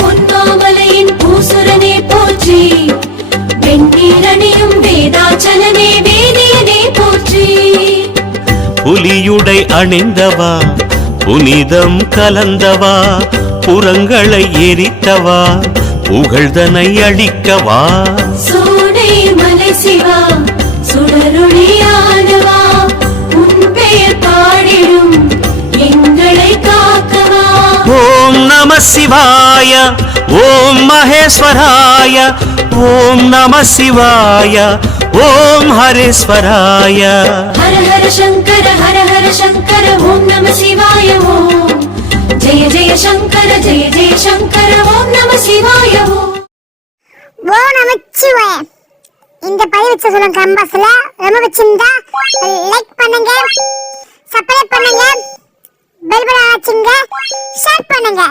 பொன்மாமலையின் பூசுரனே போற்றி, வெண்ணீரணியும் வேதாச்சலனே வேதியனே போற்றி. புலியுடை அணிந்தவா, புனிதம் கலந்தவா, புறங்களை எரித்தவா, புகழ்தனை அளிக்கவா. சோடை மலை சிவா, சுடரொளியானவா, உன் பெயர் பாடிடும் எங்களை காக்கவா. ஓம் நம சிவாய, ஓம் மகேஸ்வராய, ஓம் நம சிவாய, ஓம் ஹரேஸ்வராய. ஹர ஹர சங்கர ஹர ஹர சங்கர, ஓம் நம சிவாய ஓம். ஜெய ஜெய சங்கர ஜெய ஜெய சங்கர, ஓம் நம சிவாய ஓம். ஓம் நமச்சிவாய. இந்த பதிவு சொல்லுங்க கம்பாஸ்ல ரொம்ப பிடிச்சிருந்தா லைக் பண்ணுங்க, சப்ஸ்கிரைப் பண்ணுங்க, பெல் பட்டன் அழுத்துங்க, ஷேர் பண்ணுங்க.